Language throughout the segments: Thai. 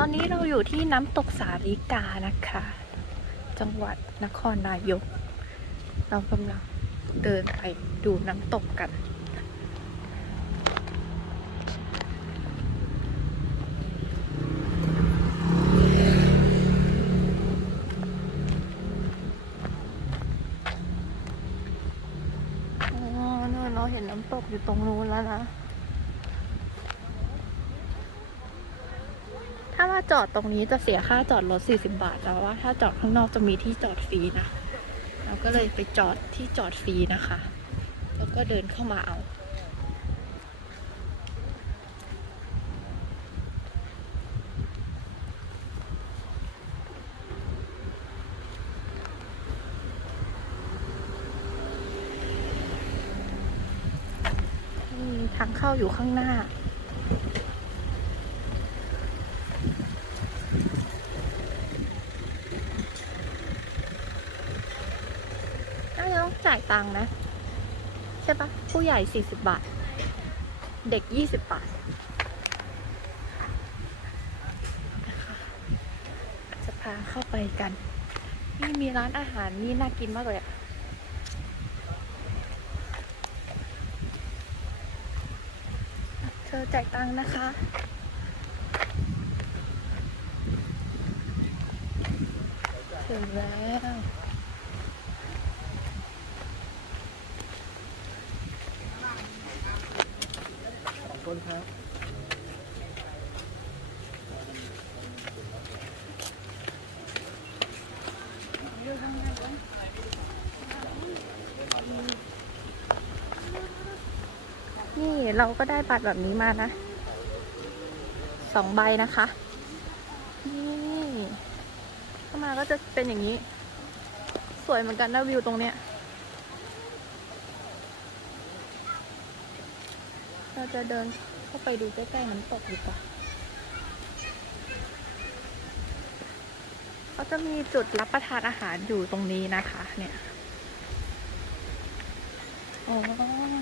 ตอนนี้เราอยู่ที่น้ำตกสาลิกานะคะ จังหวัดนครนายก เรากำลังเดินไปดูน้ำตกกัน อ๋อนู่นเราเห็นน้ำตกอยู่ตรงนู้นแล้วนะ ถ้ามา จอดตรงนี้จะเสียค่าจอดรถ 40 บาท แต่ว่าถ้าจอดข้างนอกจะมีที่จอดฟรีนะ เราก็เลยไปจอดที่จอดฟรีนะคะ แล้วก็เดินเข้ามาเอาทางเข้าอยู่ข้างหน้า น่า จ่ายตังค์นะ ใช่ปะผู้ใหญ่40บาท เด็ก20บาทนะคะจะพาเข้าไปกัน นี่มีร้านอาหารนี่น่ากินมากเลยอะเธอจ่ายตังค์นะคะถึงแล้ว สอง คนครับนี่เราก็ได้บัตรแบบนี้มานะสองใบนะคะ นี่เข้ามาก็จะเป็นอย่างนี้ สวยเหมือนกันนะวิวตรงเนี้ย เราจะเดินเข้าไปดูใกล้ๆน้ำตกดีกว่าเขาจะมีจุดรับประทานอาหารอยู่ตรงนี้นะคะ เนี่ยโอ๋อ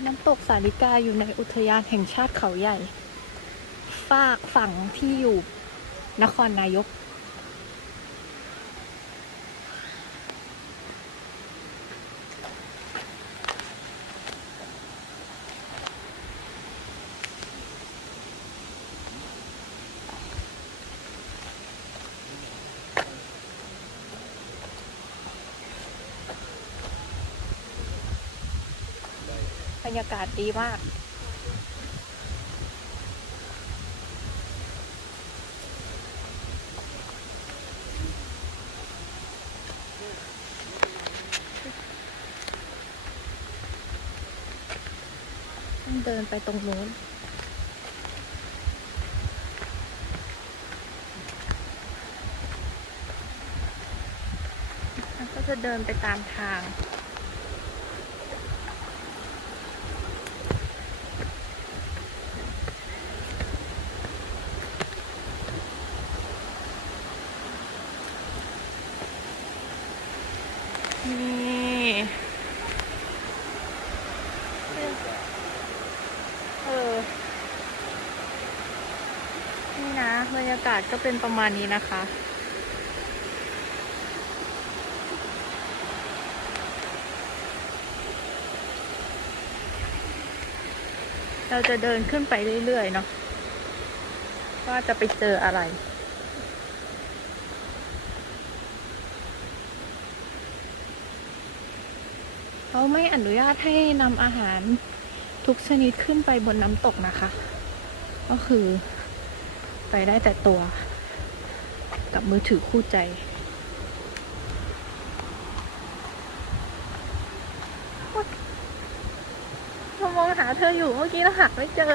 น้ำตกสาลิกาอยู่ในอุทยานแห่งชาติเขาใหญ่ ฝากฝั่งที่อยู่นครนายก รรยากาศดีมากต้องเดินไปตรงนู้นแล้วก็จะเดินไปตามทาง นี่เออ นี่นะบรรยากาศก็เป็นประมาณนี้นะคะ เราจะเดินขึ้นไปเรื่อย ๆ เนาะว่าจะไปเจออะไรเขาไม่อนุญาตให้นำอาหารทุกชนิดขึ้นไปบนน้ำตกนะคะ ก็คือ ไปได้แต่ตัว กับมือถือคู่ใจ เรามองหาเธออยู่เมื่อกี้เราหาไม่เจอ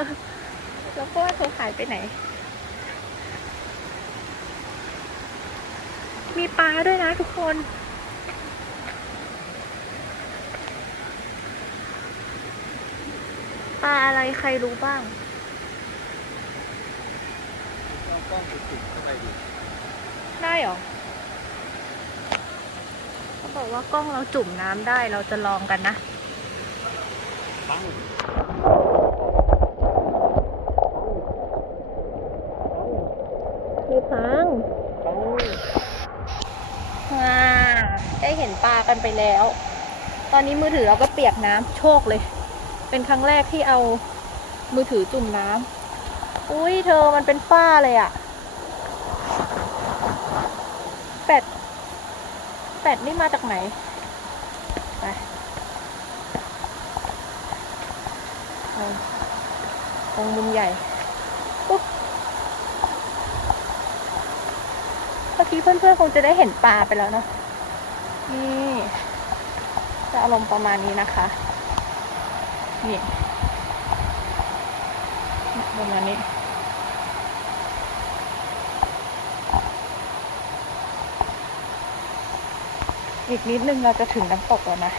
แล้วก็ว่าเธอหายไปไหน มีปลาด้วยนะทุกคนปลาอะไรใครรู้บ้าง เอา กล้องติดๆเข้าไปดิได้เหรอเขาบอกว่ากล้องเราจุ่มน้ำได้เราจะลองกันนะปังนมีพังเขาอ่าได้เห็นปลากันไปแล้ว ตอนนี้มือถือเราก็เปียกน้ำโชคเลย เป็นครั้งแรกที่เอามือถือจุ่มน้ำ อุ้ยเธอมันเป็นฝ้าเลยอะเป็ด เป็ดนี่มาจากไหนไปอาตรงมุมใหญ่ปุ๊บเมื่อกี้เพื่อนๆคงจะได้เห็นปลาไปแล้วเนาะนี่จะอารมณ์ประมาณนี้นะคะ นี่ ประมาณนี้ อีกนิดนึงเราจะถึงน้ำตกแล้วนะ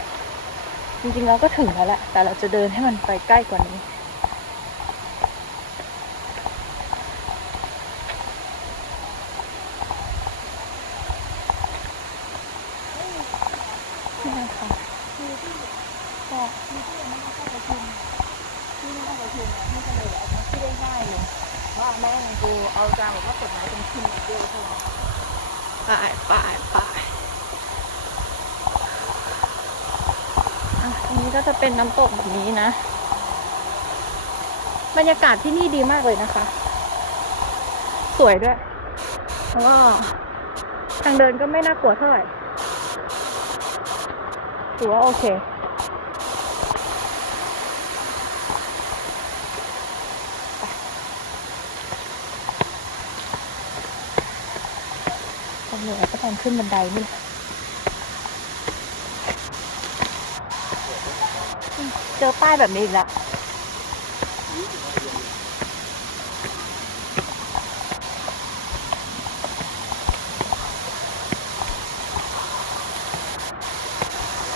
จริงๆเราก็ถึงแล้วแหละ แต่เราจะเดินให้มันไปใกล้กว่านี้ นี่นะคะก็ว่าแม่งกูเอาจางแบบว่ากฎหมายเป็นพิมพ์เดียวเท่านั้นไปไปไปอะอั นี้ก็จะเป็นน้ำตกแบบนี้นะ บรรยากาศที่นี่ดีมากเลยนะคะ สวยด้วยแล้วก็ทางเดินก็ไม่น่ากลัวเท่าไหร่ถือว่าโอเคตำรวจก็ตอนขึ้นบันไดนี่แหละอืม เจอป้ายแบบนี้อีกแล้ว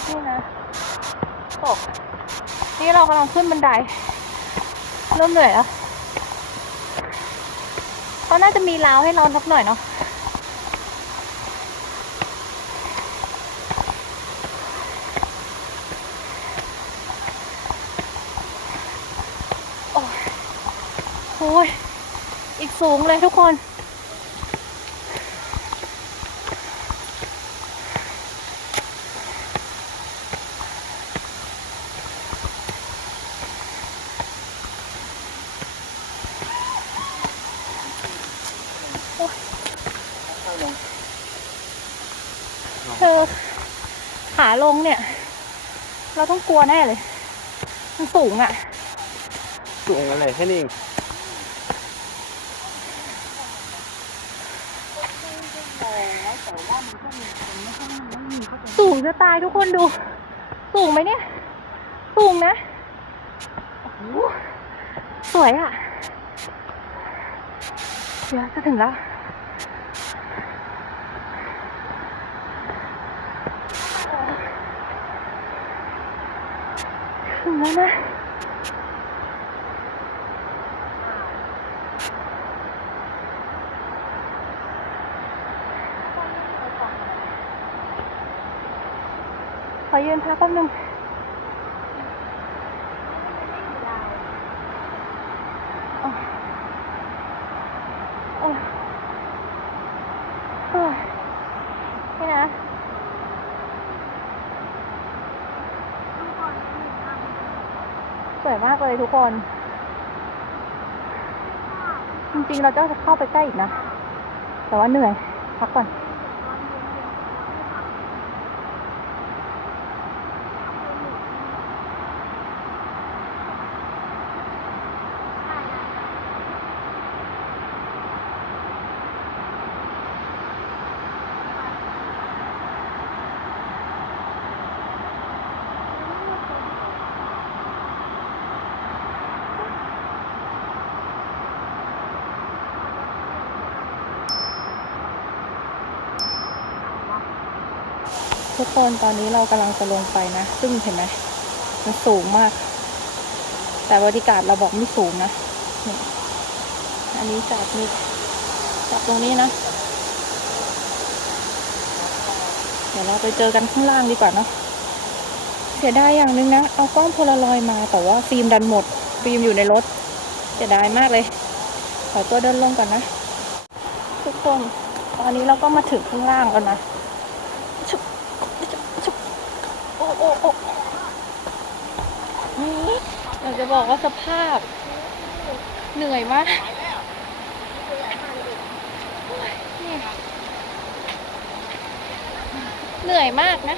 นี่นะตกนี่เรากำลังขึ้นบันได เริ่มเหนื่อยแล้วเขาน่าจะมีราวให้เราสักหน่อยเนาะ โอ้ย อีกสูงเลยทุกคน เธอขาลงเนี่ย เราต้องกลัวแน่เลย มันสูงอะ สูงอะไรแค่นี้เอง สูงจะตายทุกคนดู สูงไหมเนี่ย สูงนะสวยอะ่ะ เดี๋ยวจะถึงแล้ว ถึงแล้วนะ ยืนพักแป๊บนึงโอ้ยโอ้ยโอ้ยนี่นะสวยมากเลยทุกคน จริงๆ เราจะเข้าไปใกล้อีกนะ แต่ว่าเหนื่อย พักก่อน ทุกคนตอนนี้เรากำลังจะลงไปนะ ซึ่งเห็นไหมมันสูงมาก แต่บรริการเราบอกไม่สูงนะนี่อันนี้จากนี่จากตรงนี้นะ เดี๋ยวเราไปเจอกันข้างล่างดีกว่าเนาะเสียดายอย่างหนึงนะ เอากล้องโพลารอยด์มาแต่ว่าฟิล์มดันหมด ฟิล์มอยู่ในรถเสียดายมากเลยขอตัวเดินลงก่อนนะ ทุกคน ตอนนี้เราก็มาถึงข้างล่างแล้วนะชุบชุบชุบโอ้โอ้โอ้นี่ อยากจะบอกว่าสภาพ เหนื่อยมากเหนื่อยมากนะ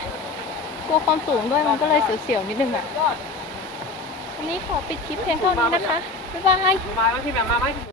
กลัวความสูงด้วยมันก็เลยเสียวๆนิดนึงอะวันนี้ขอปิดคลิปเพียงเท่านี้นะคะ บ๊ายบาย มาแล้วที่แบบมาไหม